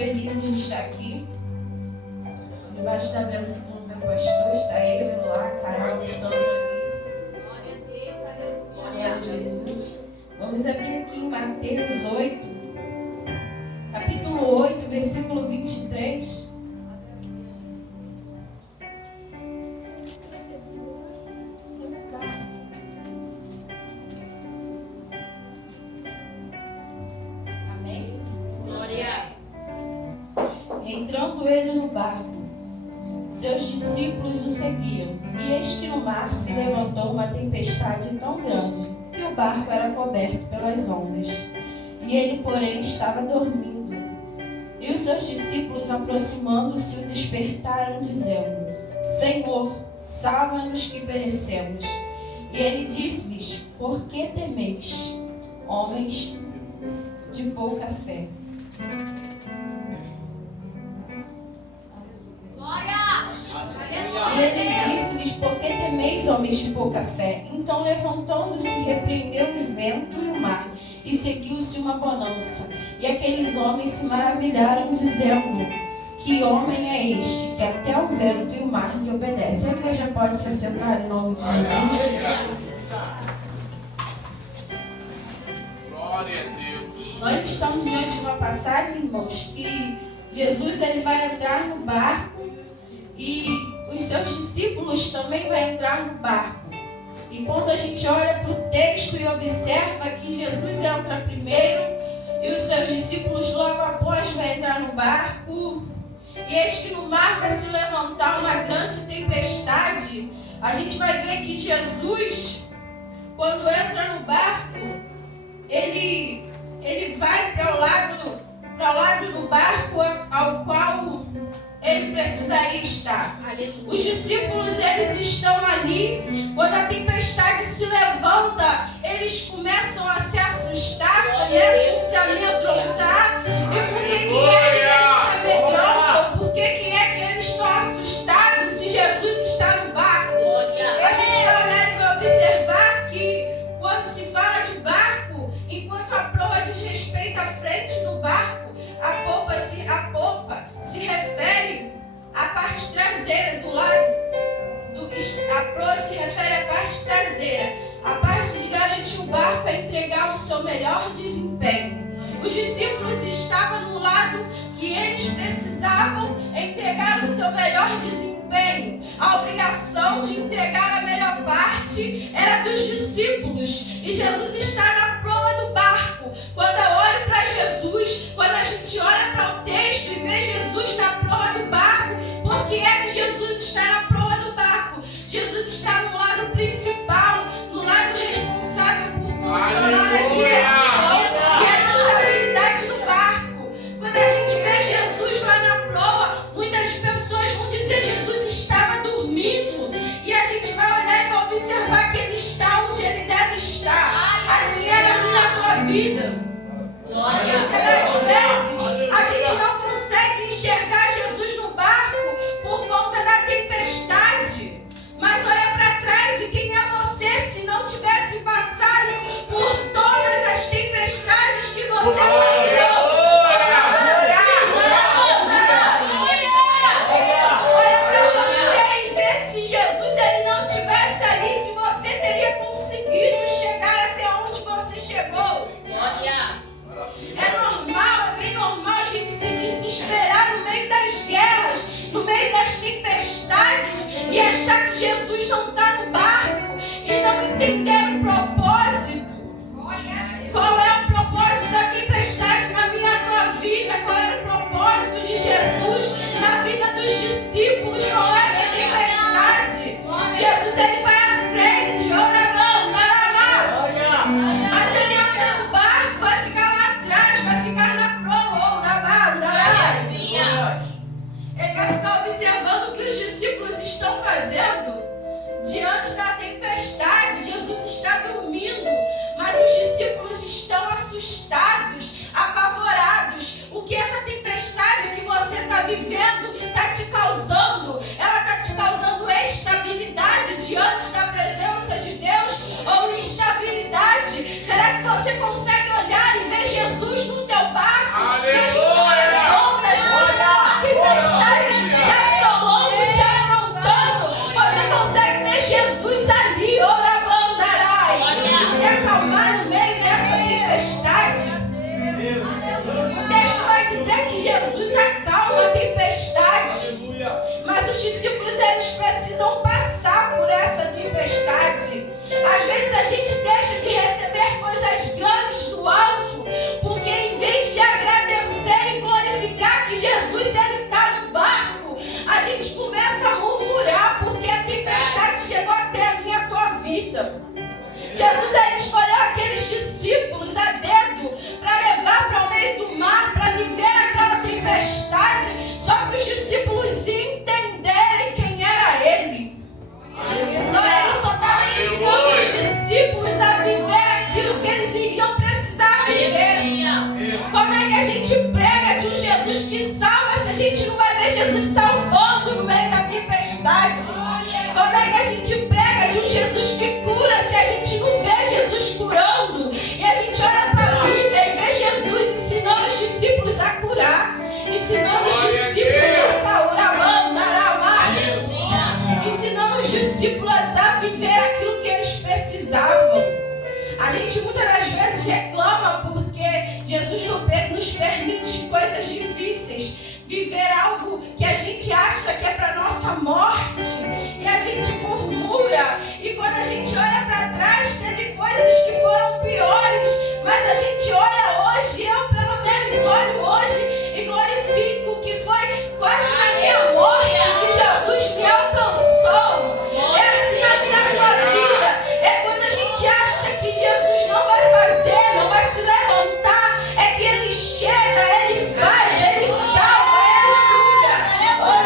felizes de estar aqui, debaixo da bênção do meu pastor. Está eu, lá, Carol, Sandra ali. Glória a Deus, glória a Jesus. Vamos abrir aqui em Mateus 8, capítulo 8, versículo 23. Entrando ele no barco, seus discípulos o seguiam, e eis que no mar se levantou uma tempestade tão grande, que o barco era coberto pelas ondas. E ele, porém, estava dormindo. E os seus discípulos, aproximando-se, o despertaram, dizendo: Senhor, salva-nos que perecemos. E ele disse-lhes: Por que temeis, homens de pouca fé? E ele disse-lhes: Por que temeis, homens de pouca fé? Então, levantando-se, repreendeu o vento e o mar, e seguiu-se uma bonança. E aqueles homens se maravilharam, dizendo: Que homem é este, que até o vento e o mar lhe obedecem? A igreja pode se assentar em nome de Jesus. Glória a Deus. Nós estamos diante de uma passagem, irmãos, que Jesus ele vai entrar no barco e os seus discípulos também vão entrar no barco. E quando a gente olha para o texto e observa que Jesus entra primeiro e os seus discípulos logo após vão entrar no barco, e eis que no mar vai se levantar uma grande tempestade, a gente vai ver que Jesus, quando entra no barco, ele vai para o lado do barco ao qual ele precisaria estar. Os discípulos, eles estão ali. Quando a tempestade se levanta, eles começam a se assustar, começam a se amedrontar. E por que eles se amedrontam? Por que eles estão assustados se Jesus está no barco? A gente vai olhar e vai observar que quando se fala de barco, enquanto a proa diz respeito à frente do barco, a popa se refere à parte traseira do lado. A proa se refere à parte traseira. A parte de garantir o barco é entregar o seu melhor desempenho. Os discípulos estavam no lado que eles precisavam entregar o seu melhor desempenho. A obrigação de entregar a melhor parte era dos discípulos. E Jesus está na proa do barco. Quando eu olho para Jesus, quando a gente olha para o texto e vê Jesus na proa do barco, por que é que Jesus está na proa do barco? Jesus está no lado principal, no lado responsável por controlar a direção e a estabilidade do barco. Quando a gente vê Jesus lá na proa, muitas pessoas vão dizer: Jesus estava dormindo. E a gente vai olhar e vai observar que ele está onde ele deve estar. Assim era na tua vida. Às vezes a gente não consegue enxergar Jesus no barco por conta da tempestade. Mas olha para trás, e quem é você se não tivesse passado por todas as tempestades que você passou? Olha para você e vê se Jesus ele não tivesse ali, se você teria conseguido chegar até onde você chegou. É normal O texto vai dizer que Jesus acalma a tempestade. Mas os discípulos, eles precisam passar por essa tempestade. Às vezes a gente deixa de receber coisas grandes do alto, porque em vez de agradecer e glorificar que Jesus está no barco, a gente começa a murmurar porque a tempestade chegou até a minha, tua vida. Jesus, ele escolheu aqueles discípulos a dedo para levar para o meio do mar, para viver aquela tempestade, só para os discípulos entenderem quem era ele. Ele só estava ensinando os discípulos a viver aquilo que eles iriam precisar viver. Como é que a gente prega de um Jesus que salva se a gente não vai ver Jesus salvando no meio da tempestade? Como é que a gente prega de um Jesus que cura se a gente não vê Jesus curando? E a gente olha para a Bíblia e vê Jesus ensinando os discípulos a curar, ensinando os discípulos a saurar, ensinando os discípulos a viver aquilo que eles precisavam. A gente muitas das vezes reclama porque Jesus nos permite coisas difíceis, viver algo que a gente acha que é para nossa morte, e a gente murmura, e quando a gente olha para trás, teve coisas que foram piores, mas a gente olha hoje, eu pelo menos olho hoje e glorifico que foi quase na minha morte que Jesus me alcançou. É assim a minha vida. É quando a gente acha que Jesus não vai fazer, não vai se levantar, é que ele chega, ele faz, ele salva, ele cura.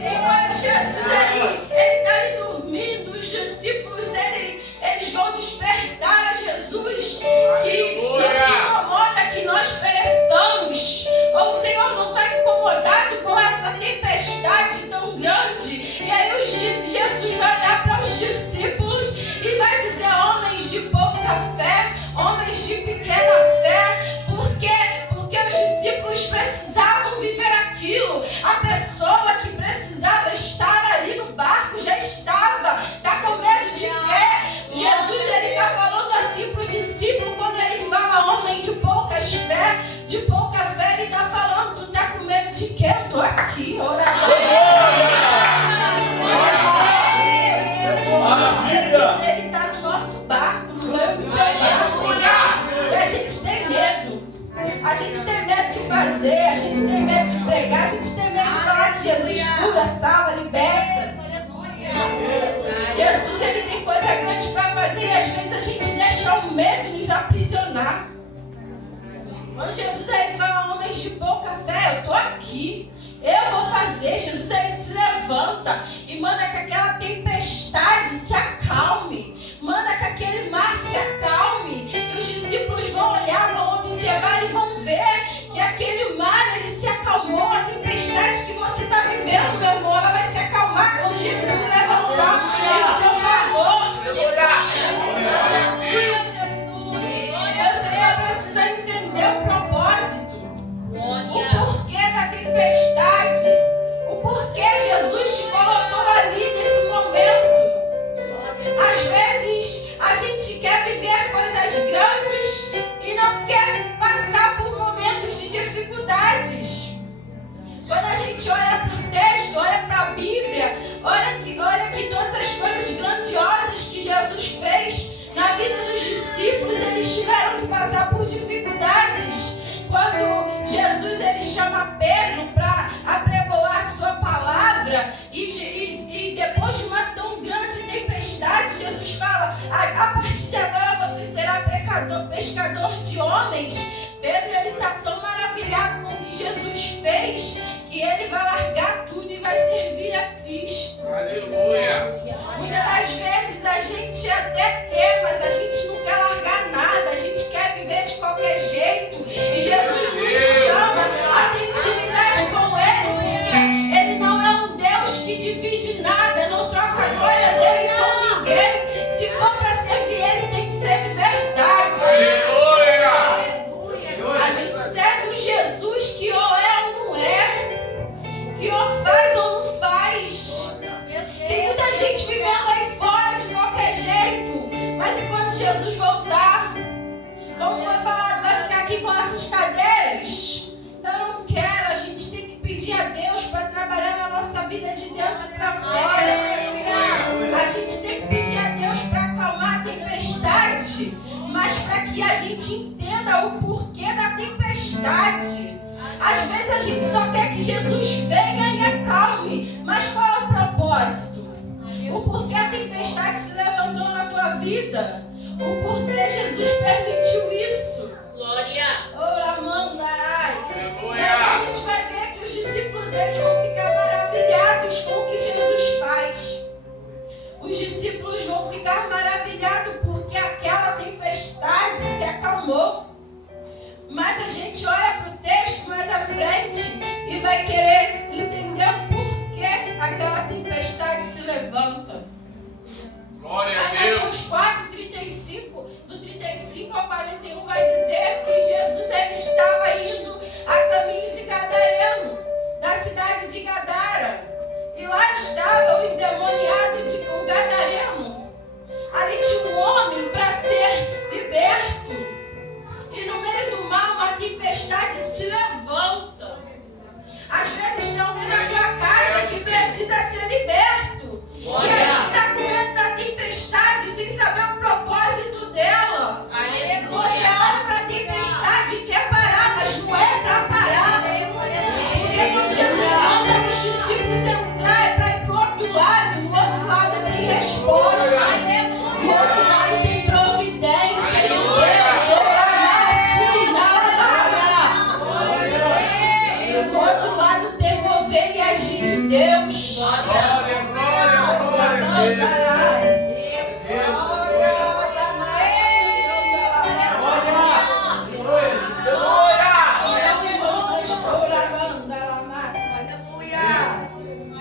E quando Jesus ele está ali dormindo, os discípulos eles vão despertar a Jesus, que não se incomoda que nós pereçamos, ou o Senhor não está incomodado com essa tempestade tão grande. E aí Jesus vai olhar para os discípulos e vai dizer: homens de pouca fé, homens de pequena fé. Por quê? Porque os discípulos precisavam viver aquilo. A pessoa que precisava estar ali no barco já estava. Está com medo de quê? Jesus está falando assim para o discípulo. Quando ele fala homem de poucas fé, de pouca fé, ele está falando: tu está com medo de quê? Eu estou aqui orando. Jesus, ele está no nosso barco, no meu e no teu barco. E a gente tem medo. A gente tem medo de fazer, a gente tem medo de pregar, a gente tem medo de falar de Jesus, cura, salva, liberta. Jesus, ele tem coisa grande para fazer e às vezes a gente deixa o medo nos aprisionar. Quando Jesus ele fala homens de pouca fé, eu estou aqui, eu vou fazer. Jesus ele se levanta e manda que aquela tempestade se acalme, manda que aquele mar se acalme, e os discípulos vão olhar, vão observar e vão ver que aquele mar ele se acalmou. A tempestade que você está vivendo, meu irmão, ela vai se acalmar quando Jesus se levantar em seu favor. Você só precisa entender o propósito, o porquê da tempestade, o porquê Jesus te colocou ali nesse momento. Às vezes a gente quer viver coisas grandes e não quer passar por momentos de dificuldades. Quando a gente olha para o texto, olha para a Bíblia, olha que todas as coisas grandiosas que Jesus fez na vida dos discípulos, eles tiveram que passar por dificuldades. Quando Jesus ele chama Pedro para apregoar a sua palavra, e depois de uma tão grande tempestade, Jesus fala: a partir de agora você será pescador de homens. Pedro ele está tão maravilhado com o que Jesus fez, que ele vai largar tudo e vai servir a Cristo. Aleluia! Muitas das vezes a gente até quer, mas a gente não quer largar nada, a gente quer viver de qualquer jeito. E Jesus nos chama a ter intimidade com Ele, porque Ele não é um Deus que divide nada, não troca a glória dele com ninguém. Se for para servir Ele, tem que ser de verdade. Aleluia! A gente serve um Jesus que ou é ou não é, que ou faz ou não faz. Tem muita gente vivendo aí fora de qualquer jeito, mas quando Jesus voltar, Como foi falado, vai ficar aqui com essas cadeiras. Então eu não quero, a gente tem que pedir a Deus para trabalhar na nossa vida de dentro para fora. A gente tem que pedir a Deus para acalmar a tempestade, mas para que a gente entenda o porquê da tempestade. Às vezes a gente só quer que Jesus venha e acalme, mas qual é o propósito? O porquê a tempestade se levantou na tua vida? O porquê Jesus permitiu isso? Glória! Ora, mandarai. E aí a gente vai ver que os discípulos eles vão ficar maravilhados com o que Jesus faz. Os discípulos vão ficar maravilhados porque aquela tempestade se acalmou. Mas a gente olha para o texto mais à frente e vai querer entender o porquê aquela tempestade se levanta. Glória a Deus. Mateus 4:35, do 35 ao 41, vai dizer que Jesus ele estava indo a caminho de Gadareno, da cidade de Gadara. E lá estava o endemoniado, o Gadareno. Ali tinha um homem para ser liberto. E no meio do mar, uma tempestade se levanta. Às vezes está alguém na tua casa que precisa ser liberto. E aí está com medo da tempestade sem saber o propósito dela. Você olha para a tempestade e quer parar, mas não é para parar. Porque quando Jesus manda os discípulos entrar, é para ir para o outro lado. No outro lado tem resposta. No outro lado tem providência de Deus. Do outro lado tem mover e agir de Deus. Glória, glória, glória.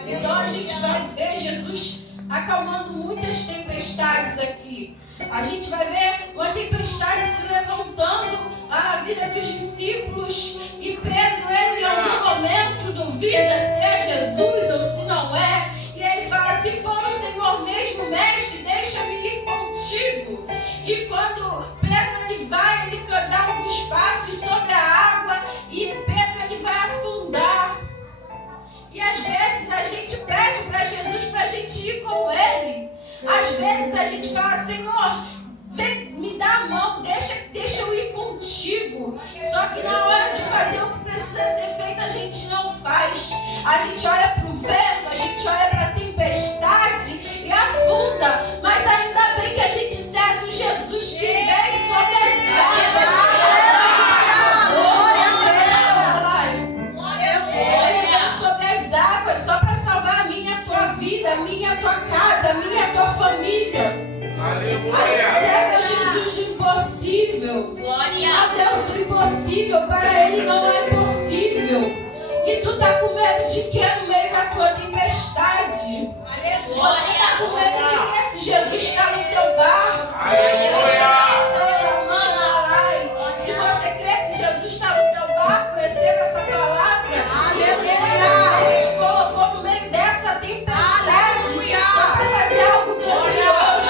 Então a gente vai ver Jesus acalmando muitas tempestades aqui. A gente vai ver uma tempestade se levantando lá na vida dos discípulos. E Pedro, ele em algum momento duvida se é Jesus ou se não é. E ele fala, se for o Senhor mesmo, mestre, deixa-me ir contigo. E quando Pedro ele vai, ele dá alguns passos sobre a água. E Pedro ele vai afundar. E às vezes a gente pede para Jesus para a gente ir com ele. Às vezes a gente fala, Senhor, vem, me dá a mão, deixa eu ir contigo. Só que na hora de fazer o que precisa ser feito, a gente não faz. A gente olha para o vento, a gente olha para a tempestade e afunda. Mas ainda bem que a gente serve um Jesus que vem sobre as águas. Sobre as águas, só para salvar a minha, a tua vida, a minha, a tua casa, a minha, a tua família. A gente serve a Jesus do impossível. Glória. A Deus do impossível, para Ele não é impossível. E tu tá com medo de quê no meio da tua tempestade? Você tá com medo de quê se Jesus está no teu barco? Se você crê que Jesus está no teu barco, receba essa palavra. E Ele te colocou no meio dessa tempestade só para fazer algo grandioso.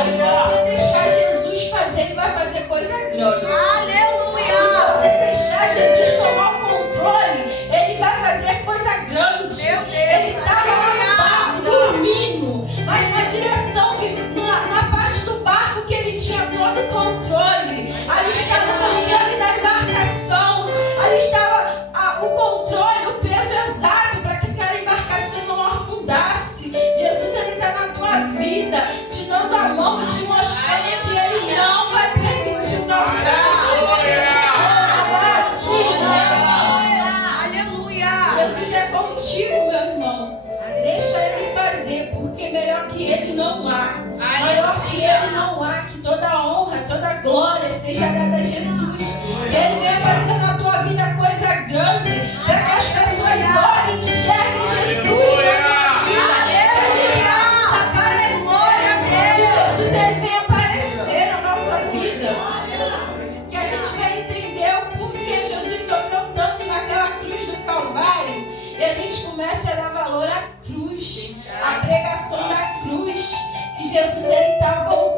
Se você deixar Jesus fazer, Ele vai fazer coisa grande. gente comece a dar valor à cruz, à pregação da cruz, que Jesus ele está voltando.